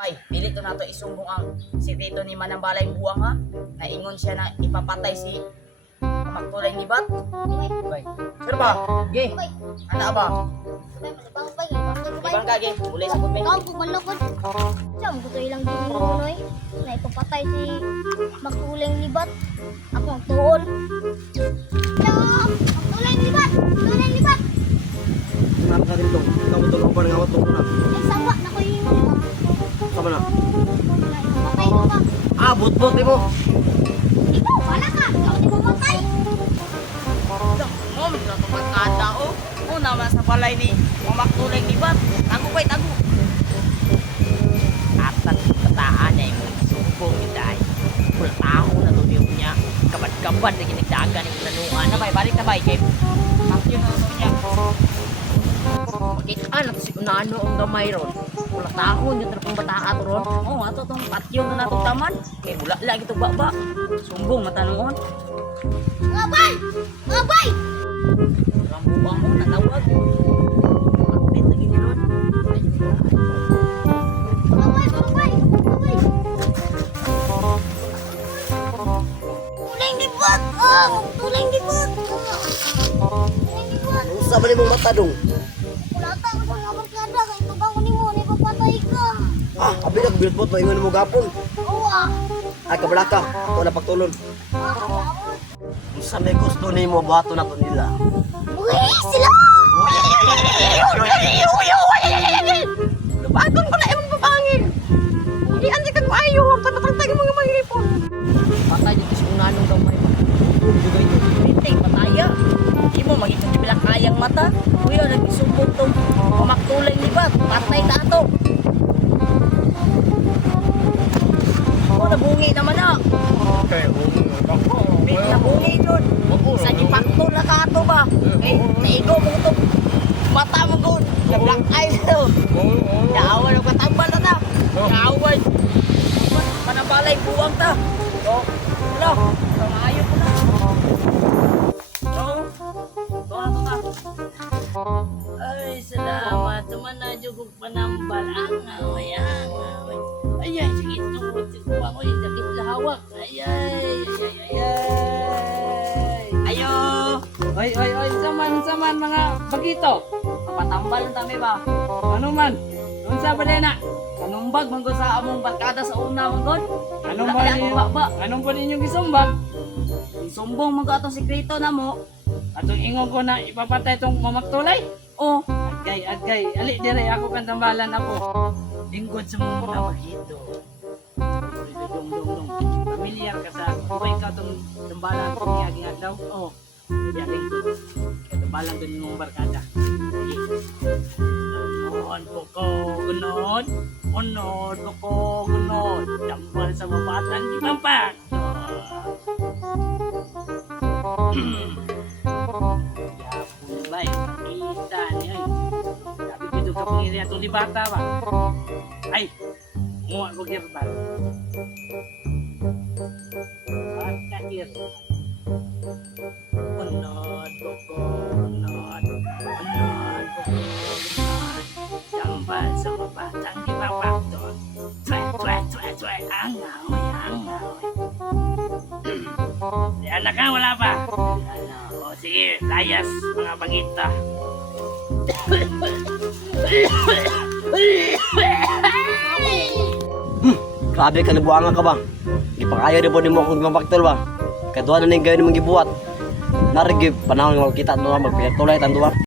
Ay, pilit to nato isumbong ang sikreto ni Manambalay Buwang ha. Naingon siya na ipapatay si Magtulay ni Bat. Bay. Sino ba? Ge. Ana ba? Ibang kage, mulai sa kutme. Ikaw po malukod. Siyam ko to ilang din nunoy. Na ipapatay si Magtulay ni Bat. Ako ang tuon. Magtulay ni Bat! Magtulay ni Bat! Saan ka rin dong? Ikaw mo tulong pa ng awat mo na. Ay, sawa na ko yung mga. Sama na. Patay mo ba? Ah, but-but mo. Ikaw, wala ka. Ikaw di mo matay. Mom, sa tumatanda o. O naman sa balay ni Magtulay ni Bat. Tago bay, tago. Atat kataan niya yung sumbong ni Day. Pultaho na to niya. Kabad-kabad na ginagdagan ng nanuan. Na bay, balik na bay, Kim. Thank you na niya. Magitaan at si Unano ang gamay ron. Wala tahon yung trapong bataat ron. Oo, ato itong patyo na natong taman. Kaya wala lagi ito baba. Sumbong matanungon. Mga bay! Mga bay! Rambuang mo, natawag. Magpit na gini ron. Mga bay! Mga bay! Mga bay! Tulay ni Bat! Tulay ni Bat! Tulay ni Bat! Ano sa bali mong mata dong? Wala tayo sa mga barkada. Kaya ito ba ko ni mo? Ipapatay ka. Ah, abi na bilot-bot maingon mo gapon. Oo Ay kabalaka, ako na pagtulon. Kapamot. Kung sa may gusto ni mo buhato na to nila. Uy! Sila! Lubagon ko na imong papangin. Hindi ansi kag maayo. Patatagtag mga mahiripon. Patay dito sa unanong gamay. Dugay to. Pinting, pataya. Hindi mo magiging bilang kayang mata. Kuya, nagisumbong tong Magtulay ni Bat. Patay na ito. Ako, nabungi naman na. Nabungi doon. Sa gipakto na ka ito ba? Eh, naigo mo ito. Mata mo doon. Black eye ito. Yawan ang katambal na ta. Yawan. Manambalay buwang ta. So, wala. Pangayo ko na. So, ito na ito ta. Ay, salamat. Tuman na dyan kong panambal. Angaway, angaway. Ay, ay, sige. Tungkol si buwang ko. Sakit lahawak. Ay, ay, ay, ay, ay. Ayo. Oy, saman mga bagito. Kapatambal ng tami ba? Ano man? Unsa ba na? Kanumbag, manggo sa among barkada sa una, manggod. Anong Wala ba ka ninyo? ba? Anong ba ninyong isumbag? Sumbong manggo atong sikreto na mo. Atong ingon ko na ipapatay tong Magtulay? Oh, Agay, ali dire ako kan tambalan ako. Lingkod sa mga bagito. Dong. Familiar ka sa buhay ka tong tambalan kung iyaging adlaw? Oh. Kaya lingkod. Kaya tambalan din mong barkada. Ganon ko ganon. Unod ko ganon. Tambal sa mabatan di mampak. Mulai kita ni ay. Sabi ko ito kapangirian itong libata ba? Ay, muwa ko girban. Pagkakir. Unod ko. Jambal sa mabatang di mapakton. Twe, angaw. Di anak ka, wala pa? O sige, layas mga bagita. Grabe ka nabuangan ka ba? Ipakayo rin po ni mo kung mabaktol ba? Kaya doon na ning gayon mong gibuhat. Narigib, panahon nga kita doon magpinatulay tanduwa.